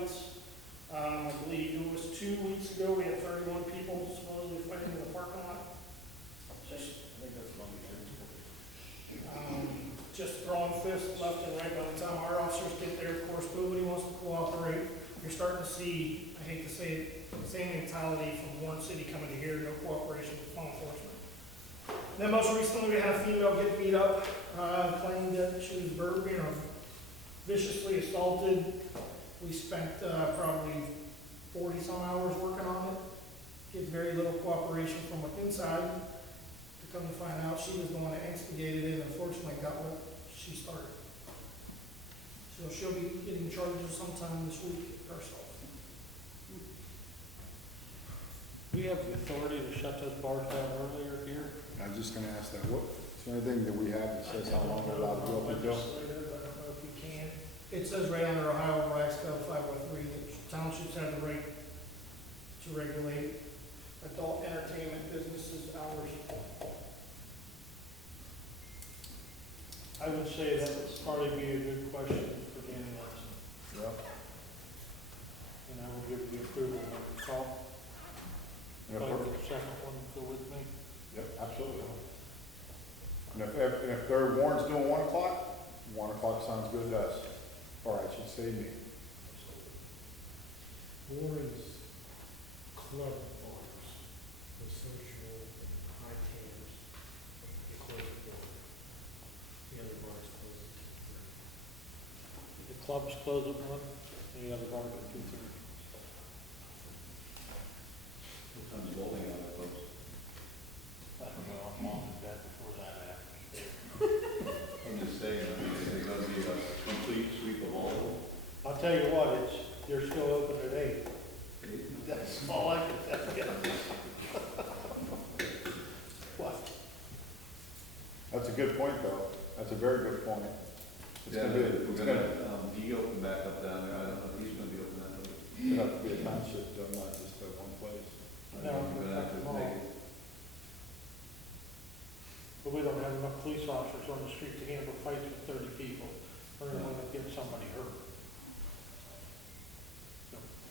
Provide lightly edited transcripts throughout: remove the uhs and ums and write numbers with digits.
fights. I believe it was 2 weeks ago, we had 31 people supposedly fighting in the parking lot. Just throwing fists left and right. By the time our officers get there, of course, nobody wants to cooperate. You're starting to see, I hate to say it, the same mentality from Warren City coming to here, no cooperation with law enforcement. Then most recently, we had a female get beat up, claiming that she was viciously assaulted. We spent probably 40 some hours working on it. Get very little cooperation from within side. To come to find out, she was the one that instigated it, and unfortunately got what she started. So she'll be getting charges sometime this week herself. We have the authority to shut those bars down earlier here. I was just gonna ask that, what, is there anything that we have that says how long they're allowed to be open till? I don't know if we can. It says right under Ohio Rights Code 503 that townships have the right to regulate adult entertainment businesses hours. I would say that would probably be a good question for Danny Larson. Yep. And I will give the approval of the call. And Like if the second one, go with me. Yep, absolutely. And if their warrant's doing 1 o'clock, 1 o'clock sounds good to us. Or I should say me. Warren's club bars, the social high tanners, they close at 4. The other bars close at 2:30. The clubs close at 1, and the other bar at 2:30. What time's bowling on it, folks? I don't know, I'm on to that before that happens. I'm just saying, I mean, is it gonna be a complete sweep of all of them? I'll tell you what, they're still open at 8. That's all I can tell you. What? That's a good point, though. That's a very good point. It's Yeah, gonna be, we're it's gonna, gonna, he opened back up down there, I don't know if he's gonna be open that way. it'll have to be a township, done not just at one place. I No, think we're gonna have to no. make it. But we don't have enough police officers on the street to handle fights with 30 people. We're going to get somebody hurt.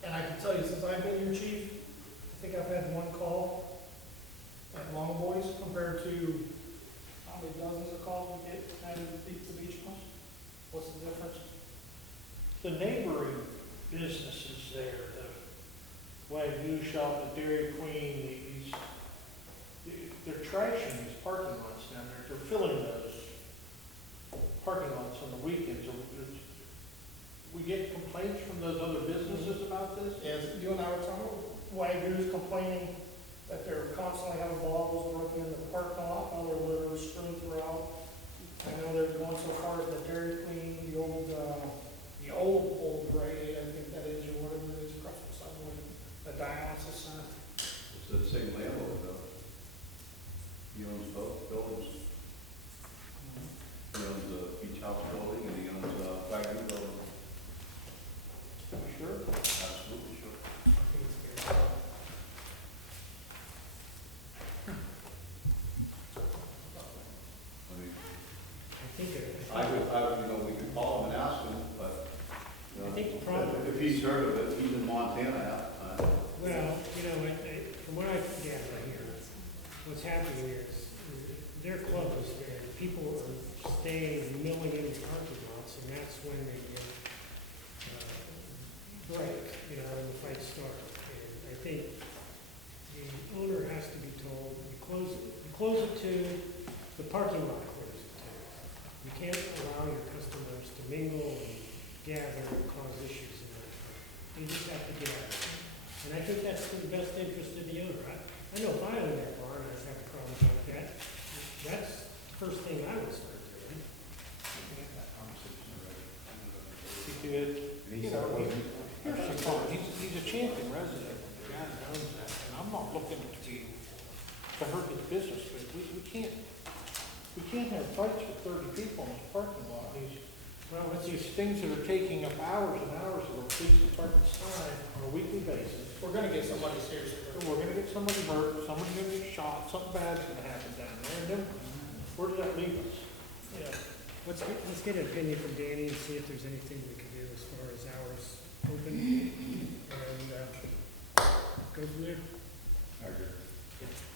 And I can tell you, since I've been your chief, I think I've had 1 call at Long Boys compared to how many dozens of calls we get at the beach house. What's the difference? The neighboring businesses there, the Wagyu shop, the Dairy Queen, they're trashing these parking lots down there. They're filling those parking lots on the weekends. We get complaints from those other businesses about this? Yes, you and I were talking, Wagyu's complaining that they're constantly having bottles working in the parking lot while they're literally strewn throughout. I know they're going so far as the Dairy Queen, the old Rite Aid, I think that is, or whatever it is, across the subway, the dialysis center. It's the same landlord though. He owns both buildings. He owns the beach house building and he owns the factory building. Sure. Absolutely sure. I think it's very. I mean, I think you know, we could call him and ask him, but, you know, I think the problem if he's heard of it, he's in Montana. well, from what I gather here, what's happening here is they're closed and people are staying, milling in the parking lots, and that's when they get break, and the fight starts. And I think the owner has to be told, you close it to, the parking lot closes it to. You can't allow your customers to mingle and gather and cause issues in that. You just have to get out of it. And I think that's in the best interest of the owner. I know if I owned that bar and I was having problems like that, that's the first thing I would start doing. He did. And he said, it wasn't, Here's the point, he's a Champion resident, the guy that owns that, and I'm not looking to hurt his business, but we can't have fights with 30 people in this parking lot. These things that are taking up hours and hours of the police department's time on a weekly basis. We're gonna get somebody seriously hurt. We're gonna get somebody hurt, somebody's gonna get shot, something bad's gonna happen down there, and then where does that leave us? Yeah. Let's get an opinion from Danny and see if there's anything we can do as far as hours open and, go from there. I agree.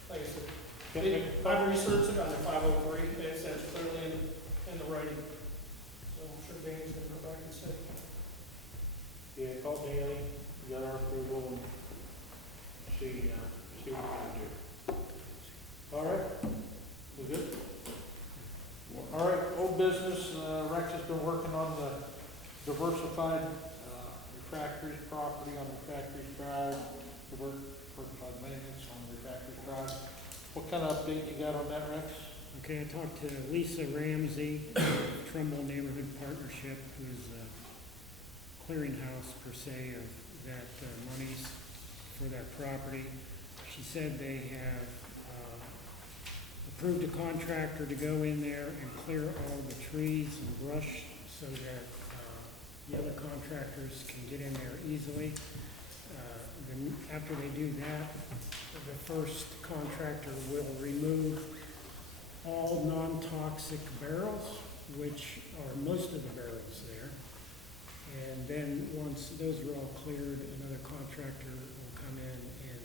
Like I said, Yep. I've researched it on the 503, and it says clearly in the writing. So I'm sure Danny's gonna go back and say. Yeah, call Danny, we got our approval, and see what we can do. All right, we good? All right, old business, Rex has been working on the diversified, refractories property on Refractories Drive, diversified maintenance on Refractories Drive. What kind of update you got on that, Rex? Okay, I talked to Lisa Ramsey, Trumbull Neighborhood Partnership, who's a clearinghouse per se of that monies for that property. She said they have approved a contractor to go in there and clear all the trees and brush so that the other contractors can get in there easily. Then after they do that, the first contractor will remove all non-toxic barrels, which are most of the barrels there. And then once those are all cleared, another contractor will come in and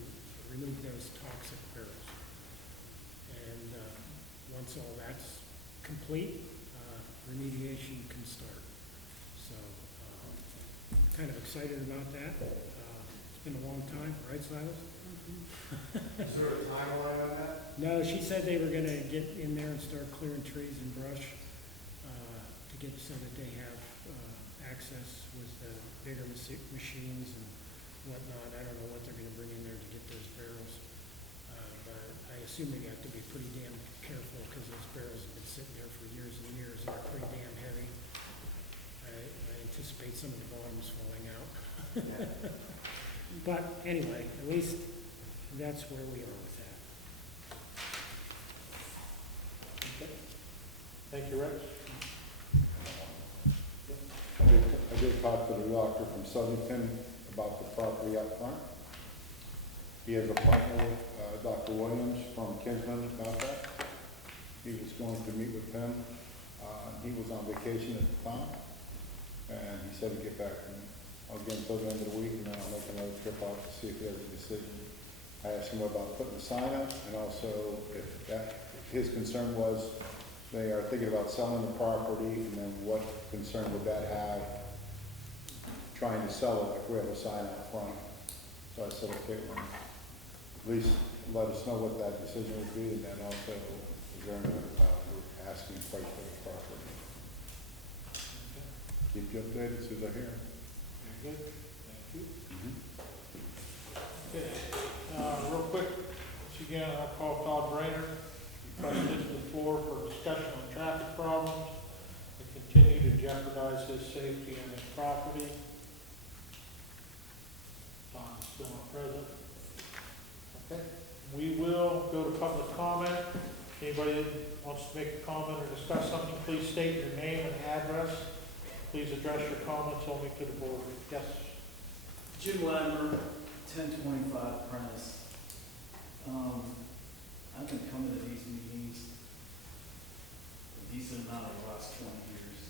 remove those toxic barrels. And once all that's complete, remediation can start. So kind of excited about that. It's been a long time, right, Silas? Is there a timeline on that? No, she said they were gonna get in there and start clearing trees and brush, to get, so that they have, access with the bigger machines and whatnot. I don't know what they're gonna bring in there to get those barrels. But I assume they have to be pretty damn careful, because those barrels have been sitting there for years and years, and are pretty damn heavy. I anticipate some of the bottoms falling out. But anyway, at least that's where we are with that. Okay. Thank you, Rex. I did talk to the doctor from Southington about the property up front. He has a partner, Dr. Williams from Kinsman about that. He was going to meet with him. He was on vacation at the time, and he said he'd get back to me. I'll get until the end of the week, and then I'll make another trip out to see if he has a decision. I asked him about putting a sign up, and also if his concern was they are thinking about selling the property, and then what concern would that have trying to sell it if we have a sign out front? So I said, okay, well, at least let us know what that decision would be, and then also adjourn asking price for the property. Keep you updated as soon as I hear. Very good, thank you. Okay, real quick, once again, I call Todd Brainer, President to the floor for discussion on traffic problems that continue to jeopardize his safety and his property. Tom's still not present. Okay, we will go to public comment. Anybody that wants to make a comment or discuss something, please state your name and address. Please address your comments only to the board. Yes. Jim Latimer, 1025 Prentice. I've been coming to these meetings a decent amount of the last 20 years.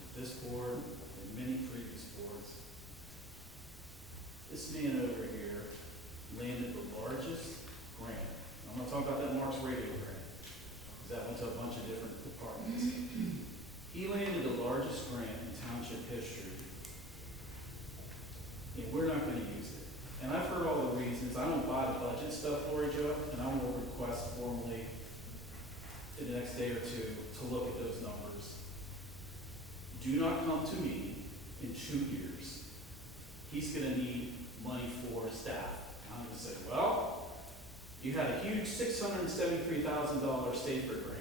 With this board and many previous boards. This man over here landed the largest grant. I'm not talking about that Mark's Radio grant, because that went to a bunch of different departments. He landed the largest grant in township history, and we're not gonna use it. And I've heard all the reasons. I don't buy the budget stuff for you, Joe, and I will request formally in the next day or two to look at those numbers. Do not come to me in 2 years. He's gonna need money for staff. I'm gonna say, well, you had a huge $673,000 Safer grant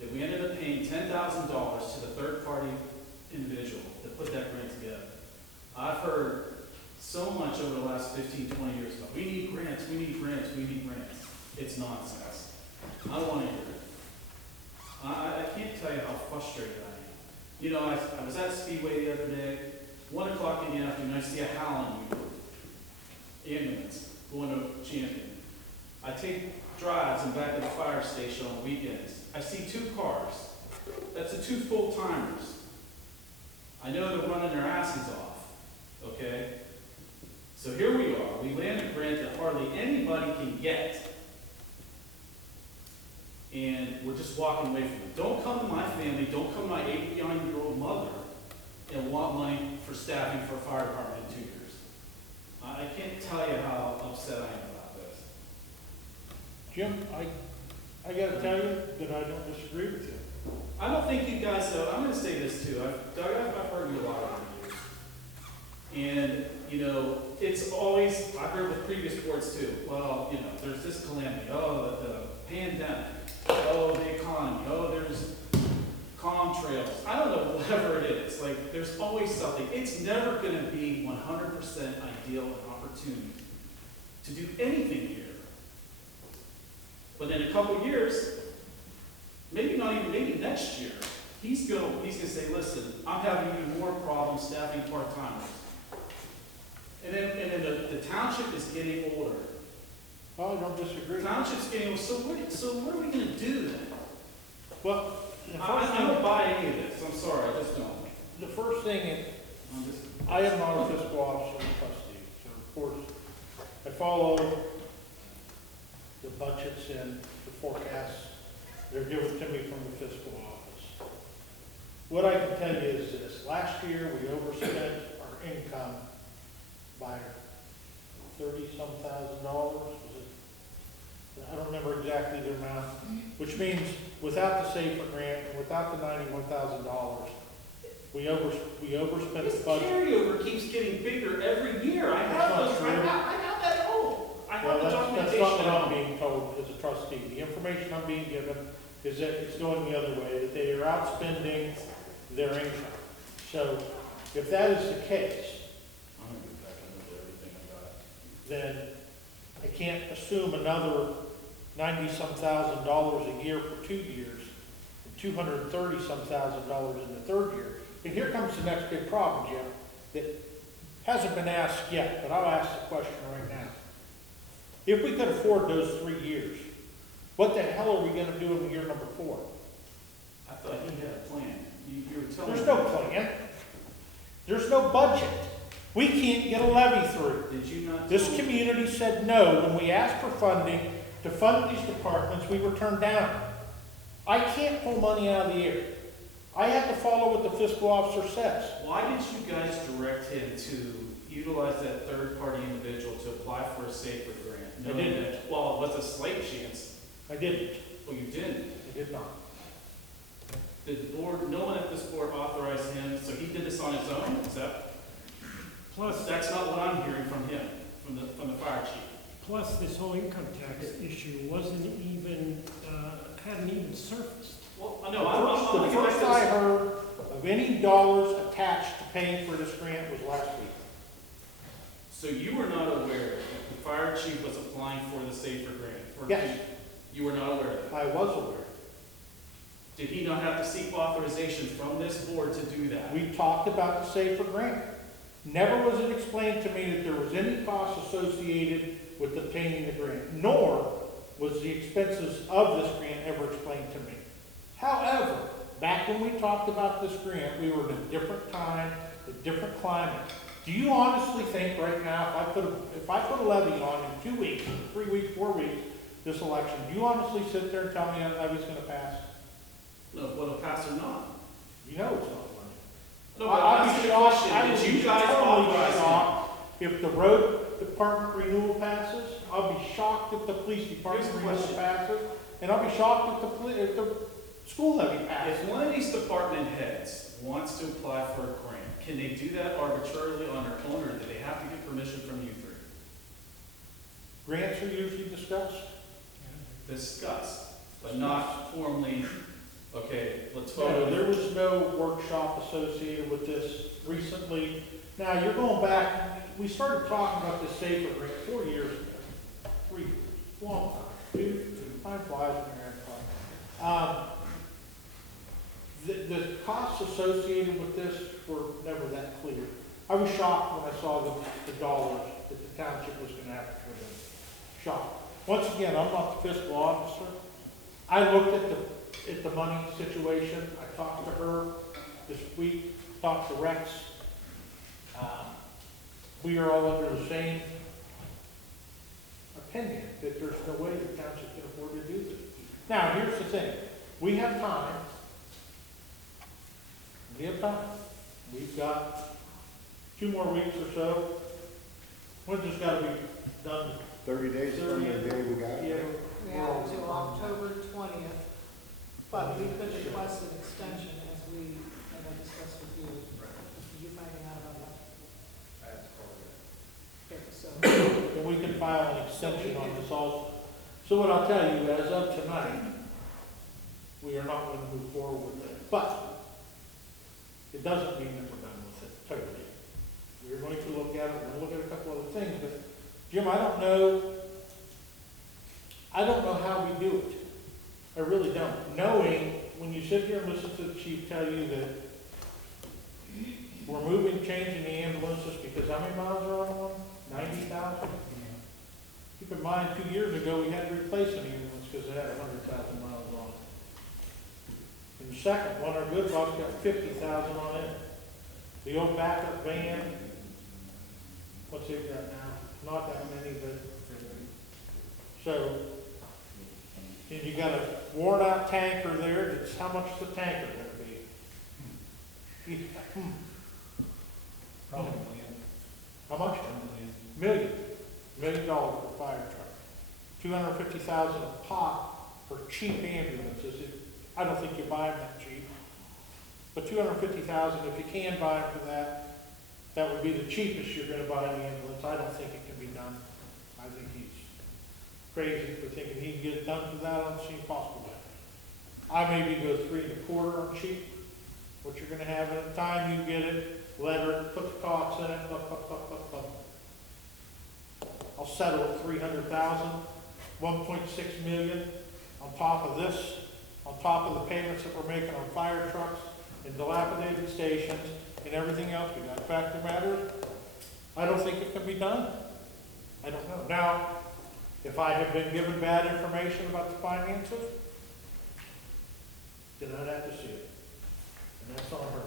that we ended up paying $10,000 to the third-party individual that put that grant together. I've heard so much over the last 15, 20 years ago, we need grants, we need grants, we need grants. It's nonsense. I don't want to hear it. I can't tell you how frustrated I am. You know, I was at Speedway the other day, 1 o'clock in the afternoon, I see a Howland ambulance going to Champion. I take drives in back of the fire station on weekends. I see 2 cars. That's the 2 full-timers. I know they're running their asses off. okay? So here we are, we land a grant that hardly anybody can get. And we're just walking away from it. Don't come to my family, don't come to my 89-year-old mother and want money for staffing for a fire department in 2 years. I can't tell you how upset I am about this. Jim, I gotta tell you that I don't disagree with you. I don't think you guys, I'm gonna say this too, Doug, I've heard you a lot over the years. And, you know, it's always, I've heard with previous boards too, well, you know, there's this calamity, oh, the pandemic, oh, the economy, oh, there's contrails, I don't know, whatever it is, like, there's always something. It's never gonna be 100% ideal and opportunity to do anything here. But in a couple years, maybe not even, maybe next year, he's gonna say, listen, I'm having even more problems staffing part-timers. And then the township is getting older. Oh, I don't disagree. Township's getting older, so what are we gonna do then? Well, the first I thing, don't buy any of this, I'm sorry, I just don't. the first thing is, I'm just- I am not a fiscal officer or trustee, so of course, I follow the budgets and the forecasts that are given to me from the fiscal office. What I can tell you is this, last year we overspent our income by $30-some thousand, was it? I don't remember exactly the amount, which means without the SAFER grant and without the $91,000, we overspent This the budget. carryover keeps getting bigger every year. I have That's those, not true. I have that at home. I have Well, the that's documentation not what at I'm home. being told as a trustee. The information I'm being given is that it's going the other way, that they are outspending their income. So if that is the case, I'm gonna get back into everything I got. then I can't assume another $90-some thousand a year for 2 years, and $230-some thousand in the third year. And here comes the next big problem, Jim, that hasn't been asked yet, but I'll ask the question right now. If we could afford those 3 years, what the hell are we gonna do in year number 4? I thought he had a plan. You were telling me. There's no plan. There's no budget. We can't get a levy through. Did you not? This tell me- community said no when we asked for funding to fund these departments, we were turned down. I can't pull money out of the air. I have to follow what the fiscal officer says. Why did you guys direct him to utilize that third-party individual to apply for a SAFER grant? I knowing didn't. that- Well, it was a slight chance. I didn't. Well, you didn't. I did not. Did the board, no one at this board authorized him, so he did this on his own? Is that, Plus, that's not what I'm hearing from him, from the fire chief. plus this whole income tax issue wasn't even, hadn't even surfaced. Well, The no, I'm first looking at I this. heard of any dollars attached to paying for this grant was last week. So you were not aware that the fire chief was applying for the SAFER grant? Or Yes. You were not aware of that? I was aware. Did he not have to seek authorization from this board to do that? We talked about the SAFER grant. Never was it explained to me that there was any cost associated with obtaining the grant, nor was the expenses of this grant ever explained to me. However, back when we talked about this grant, we were in a different time, a different climate. Do you honestly think right now, if I put a levy on in 2 weeks, 3 weeks, 4 weeks, this election, do you honestly sit there and tell me that levy's gonna pass? No, whether pass or not. You know it's not money. No, but I'm asking a question. I Did would you be guys totally authorize him? shocked if the road department renewal passes. I'll be shocked if the police department Here's the renewal question. passes. And I'll be shocked if the school levy passes. If one of these department heads wants to apply for a grant, can they do that arbitrarily on their own, or do they have to get permission from you three? Grants are usually discussed. Discussed, but not formally, okay, let's No, vote. there was no workshop associated with this recently. Now, you're going back, we started talking about this SAFER grant 4 years ago, 3 years, long time, time flies when you're having fun. The costs associated with this were never that clear. I was shocked when I saw the dollars that the township was gonna have to put in. Shocked. Once again, I'm not the fiscal officer. I looked at the money situation. I talked to her this week, talked to Rex. we are all under the same opinion that there's no way the township can afford to do this. Now, here's the thing, we have time. We have time. We've got 2 more weeks or so. When's this gotta be done? 30 days from the day we got Yeah. it. We have until October 20th, but we could request an extension as I discussed with you. Did you find out about that? Okay, so, And we can file an extension on this also. So what I'll tell you, as of tonight, we are not going to move forward with it. But it doesn't mean that we're done with it totally. We're going to look at it, we're going to look at a couple other things, but Jim, I don't know how we do it. I really don't. Knowing, when you sit here and listen to the chief tell you that we're moving, changing the ambulances, because how many miles are on one? 90,000? Keep in mind, 2 years ago, we had to replace an ambulance because it had 100,000 miles on it. And the second one, our good box, got 50,000 on it. The old backup van, what's it got now? Not that many, but, so, and you got a worn out tanker there, that's, how much is the tanker gonna be? Probably. How much? $1 million for a fire truck. $250,000 a pop for cheap ambulances. I don't think you buy them that cheap. But $250,000, if you can buy them for that, that would be the cheapest you're gonna buy an ambulance. I don't think it can be done. I think he's crazy for thinking he can get it done for that. I don't see it possible. I maybe go 3 1/4 on cheap. What you're gonna have at the time you get it, letter, put the costs in it, I'll settle at 300,000, 1.6 million on top of this, on top of the payments that we're making on fire trucks and dilapidated stations and everything else we got. Fact of the matter, I don't think it can be done. I don't know. Now, if I have been given bad information about the finances, then I'd have to see it. And that's on her.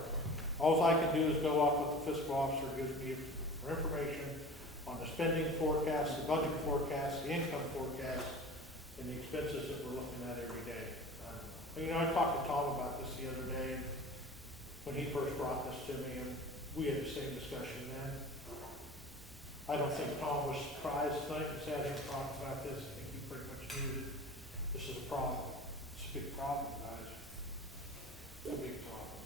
All I can do is go off what the fiscal officer gives me for information on the spending forecast, the budget forecast, the income forecast, and the expenses that we're looking at every day. You know, I talked to Tom about this the other day, when he first brought this to me, and we had the same discussion then. I don't think Tom was surprised tonight and sat here and talked about this. I think he pretty much knew that this is a problem. It's a big problem, guys. It's a big problem.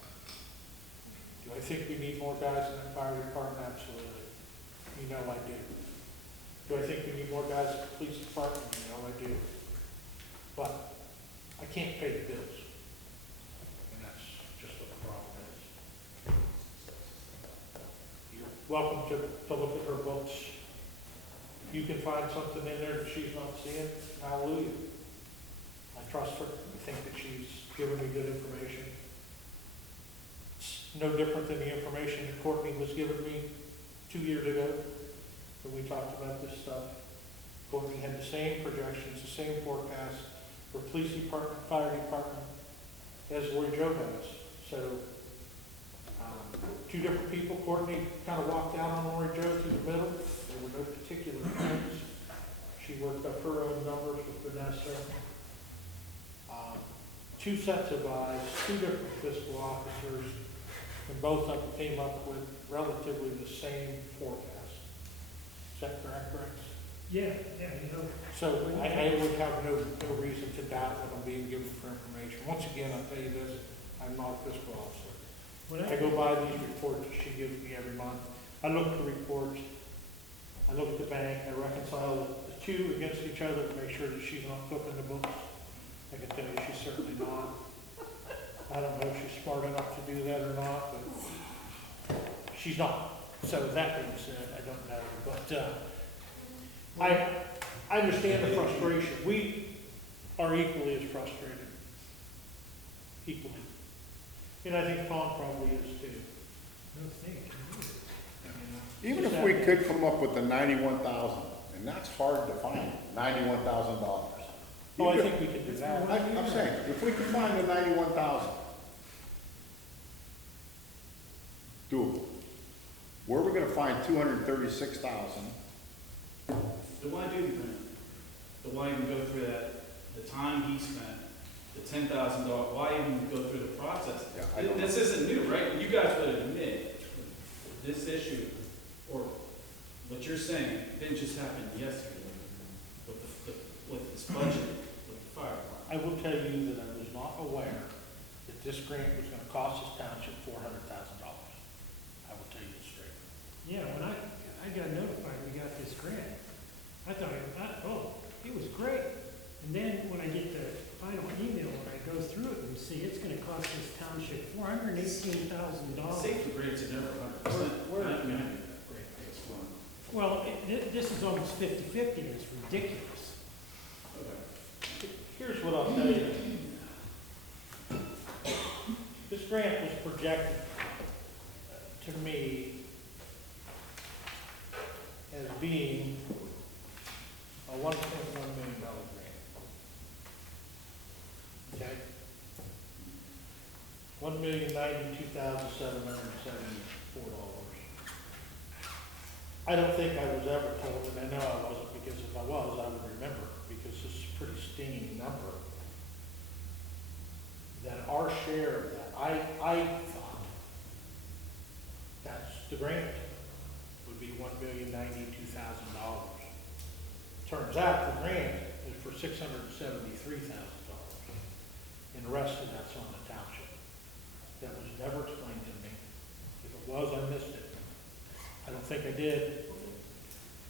Do I think we need more guys in the fire department? Absolutely. You know I do. Do I think we need more guys in the police department? You know I do. But I can't pay the bills. And that's just what the problem is. You're welcome to look at her books. You can find something in there that she's not seeing. Hallelujah. I trust her. I think that she's giving me good information. It's no different than the information that Courtney was giving me 2 years ago when we talked about this stuff. Courtney had the same projections, the same forecast for police department, fire department, as Lori Joe has. So, 2 different people. Courtney kind of walked out on Lori Joe through the middle. There were no particular things. She worked up her own numbers with Vanessa. 2 sets of eyes, 2 different fiscal officers, and both of them came up with relatively the same forecast. Is that correct, Rex? Yeah, you know. So I would have no reason to doubt what I'm being given for information. Once again, I'll tell you this, I'm not a fiscal officer. I go by these reports that she gives me every month. I look at the reports, I look at the bank, I reconcile the 2 against each other to make sure that she's not cooking the books. I can tell you she's certainly not. I don't know if she's smart enough to do that or not, but she's not. So that being said, I don't know. But I understand the frustration. We are equally as frustrated. Equally. And I think Tom probably is too. No, thank you. Even if we could come up with the 91,000, and that's hard to find, $91,000. Oh, I think we can do that. I'm saying, if we could find the 91,000, doable. Where are we gonna to find $236,000. Then why do the grant? Then why even go through that, the time he spent, the $10,000, why even go through the process? Yeah, I don't This isn't new, right? You guys would admit this issue, or what you're saying, didn't just happen yesterday with this budget, with the fire department. I will tell you that I was not aware that this grant was gonna cost this township $400,000. I will tell you this straight. Yeah, when I got notified we got this grant, I thought, oh, it was great. And then when I get the final email and I go through it and see it's gonna cost this township $418,000. Safety grants are never 100%. Where- I mean, great, it's fun. Well, this is almost 50-50 and it's ridiculous. Okay. Here's what I'll tell you. This grant was projected to me as being a $1.1 million grant. Okay? $1,092,774. I don't think I was ever told, and I know I wasn't, because if I was, I would remember, because this is a pretty stinging number, that our share of that, I thought that's the grant would be $1,092,000. Turns out the grant is for $673,000, and the rest of that's on the township. That was never explained to me. If it was, I missed it. I don't think I did.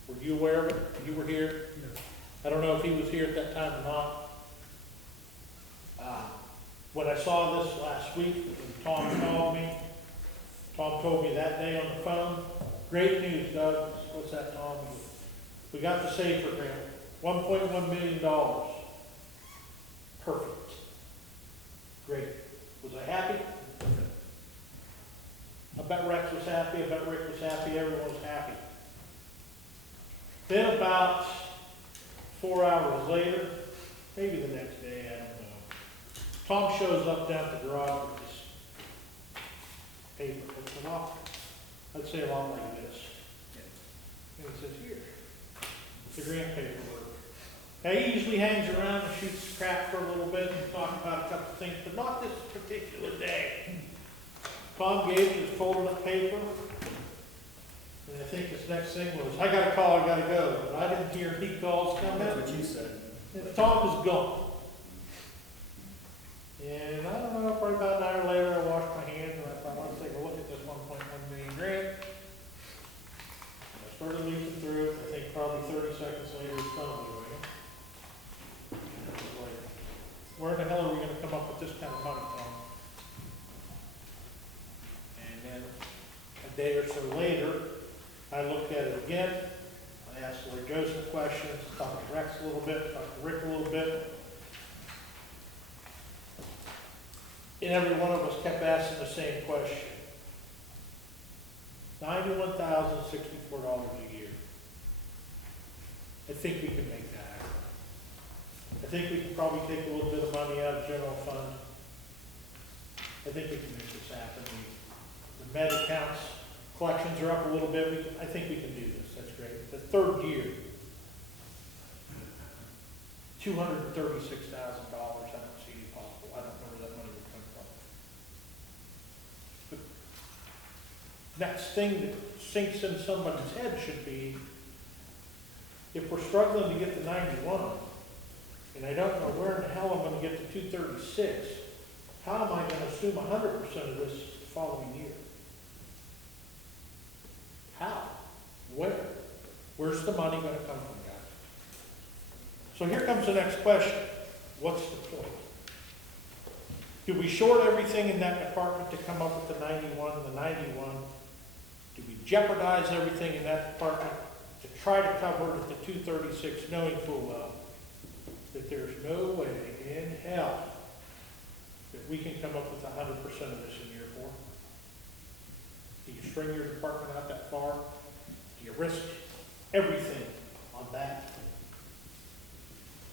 Were you aware of it? You were here? I don't know if he was here at that time or not. When I saw this last week, when Tom called me, Tom told me that day on the phone, great news, Doug. What's that, Tom? We got the SAFER grant, $1.1 million. Perfect. Great. Was I happy? I bet Rex was happy, I bet Rick was happy, everyone was happy. Then about 4 hours later, maybe the next day, I don't know, Tom shows up down at the garage with this paper. It's a lot, I'd say a lot like this. And it says, here, the grant paperwork. Now, he usually hangs around and shoots crap for a little bit and talks about a couple of things, but not this particular day. Tom gave me this folded up paper, and I think his next thing was, I got a call, I gotta go. But I didn't hear any calls come in. That's what you said. And Tom was gone. And I don't know, probably about an hour later, I washed my hands and I thought, let's take a look at this $1.1 million grant. And I started leafing through it. I think probably 30 seconds later, his phone was ringing. And I was like, where the hell are we gonna come up with this kind of money, Tom? And then a day or so later, I looked at it again. I asked Lord Joseph questions, talked to Rex a little bit, talked to Rick a little bit. And every one of us kept asking the same question. $91,064 a year. I think we can make that happen. I think we can probably take a little bit of money out of general fund. I think we can make this happen. The med accounts, collections are up a little bit. I think we can do this. That's great. The third year, $236,000. I don't see any possible. I don't know where that money would come from. The next thing that sinks in somebody's head should be, if we're struggling to get to 91, and I don't know where in the hell I'm going to get to 236, how am I going to assume 100% of this the following year? How? Where? Where's the money going to come from, guys? So here comes the next question. What's the point? Do we short everything in that department to come up with the 91 and the 91? Do we jeopardize everything in that department to try to cover the 236, knowing full well that there's no way in hell that we can come up with 100% of this in year 4? Do you string your department out that far? Do you risk everything on that?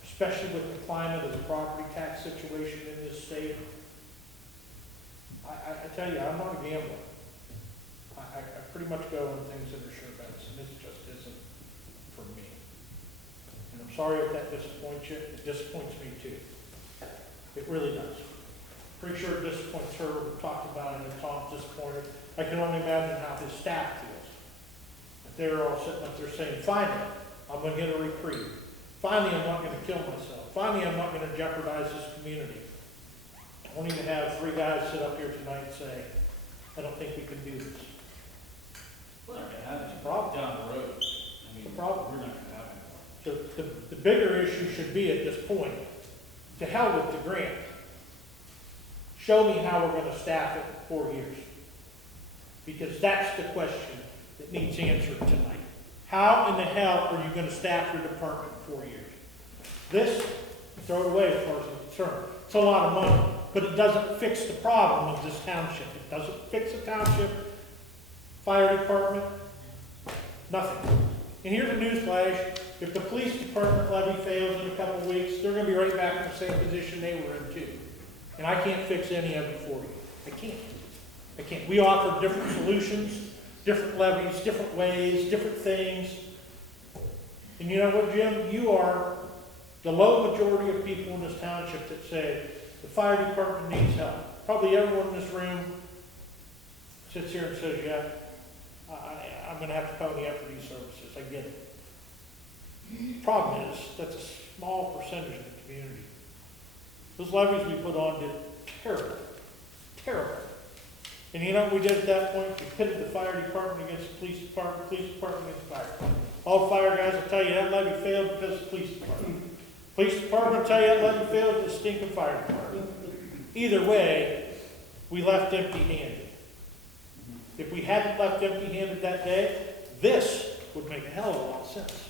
Especially with the climate of the property tax situation in this state. I tell you, I'm not a gambler. I pretty much go on things that are sure bets, and this just isn't for me. And I'm sorry if that disappoints you, it disappoints me too. It really does. Pretty sure it disappoints her, we talked about it, and Tom's disappointed. I can only imagine how his staff feels. If they're all sitting up there saying, finally, I'm gonna get a reprieve. Finally, I'm not gonna kill myself. Finally, I'm not gonna jeopardize this community. I won't even have 3 guys sit up here tonight and say, I don't think we can do this. We're not gonna have it Problem. down the road. I mean, The problem. we're not gonna have it. The bigger issue should be at this point, to hell with the grant. Show me how we're gonna staff it in 4 years. Because that's the question that needs answered tonight. How in the hell are you gonna staff your department in 4 years? This, throw it away as far as I'm concerned. It's a lot of money, but it doesn't fix the problem of this township. It doesn't fix the township, fire department, nothing. And here's a newsflash, if the police department levy fails in a couple of weeks, they're gonna be right back in the same position they were in too. And I can't fix any of it for you. I can't. I can't. We offer different solutions, different levies, different ways, different things. And you know what, Jim? You are the low majority of people in this township that say the fire department needs help. Probably everyone in this room sits here and says, yeah, I'm gonna have to pony up for these services. I get it. Problem is, that's a small percentage of the community. Those levies we put on did terrible, terrible. And you know what we did at that point? We pitted the fire department against the police department against the fire department. All the fire guys will tell you that levy failed because of the police department. Police department will tell you that levy failed because of the stinking fire department. Either way, we left empty-handed. If we hadn't left empty-handed that day, this would make a hell of a lot of sense.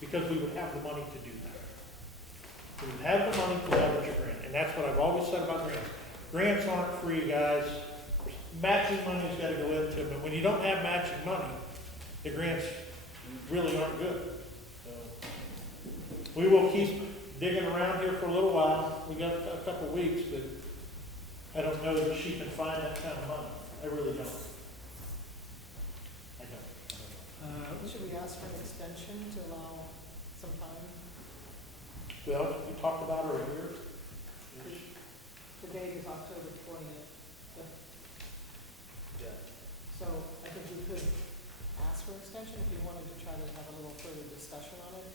Because we would have the money to do that. We would have the money to leverage a grant, and that's what I've always said about grants. Grants aren't free, guys. Matching money's gotta go into them, and when you don't have matching money, the grants really aren't good. So, we will keep digging around here for a little while. We got a couple of weeks, but I don't know that she can find that kind of money. I really don't. I don't. Should we ask for an extension to allow some time? Well, we talked about her here. The date is October 20th. Yeah. So I think we could ask for extension if you wanted to try to have a little further discussion on it.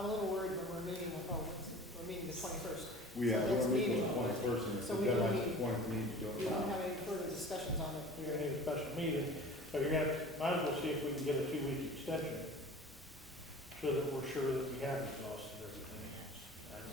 I'm a little worried when we're meeting with, we're meeting the 21st. We have, next we're meeting meeting. on the 21st, and if So the we don't deadline's need- the 20th, we need to do We it. don't have any further discussions on it. You're gonna need a special meeting, but you're gonna, might as well see if we can get a 2-week extension, so that we're sure that we have exhausted.